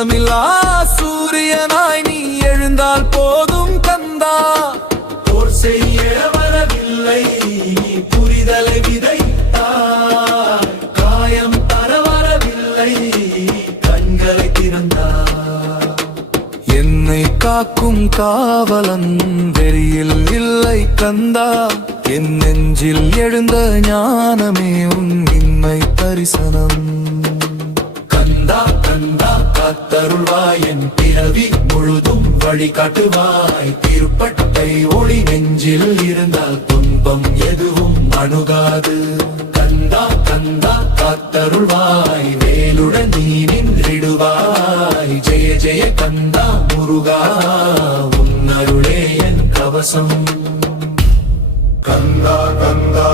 அஸ்தமில்லா சூரியனாய் நீ எழுந்தால் போதும் கந்தா. போர் செய்ய வரவில்லை புரிதலை விதைத்தாய், காயம் தர வரவில்லை கண்களை திறந்தாய். என்னை காக்கும் காவலன் வெறியில் இல்லை கந்தா. என் நெஞ்சில் எழுந்த ஞானமே உன் இன்மை தரிசனம். கந்தா கந்தா காத்தருள்வாய், என் பிறவி முழுதும் வழிகாட்டுவாய். திருப்பட்டை ஒளி நெஞ்சில் இருந்தால் துன்பம் எதுவும் அணுகாது. கந்தா கந்தா காத்தருள்வாய், வேலுடன் நீ நின்றிடுவாய். ஜெய ஜெய கந்தா முருகா, உன் அருளே என் கவசம். கந்தா கந்தா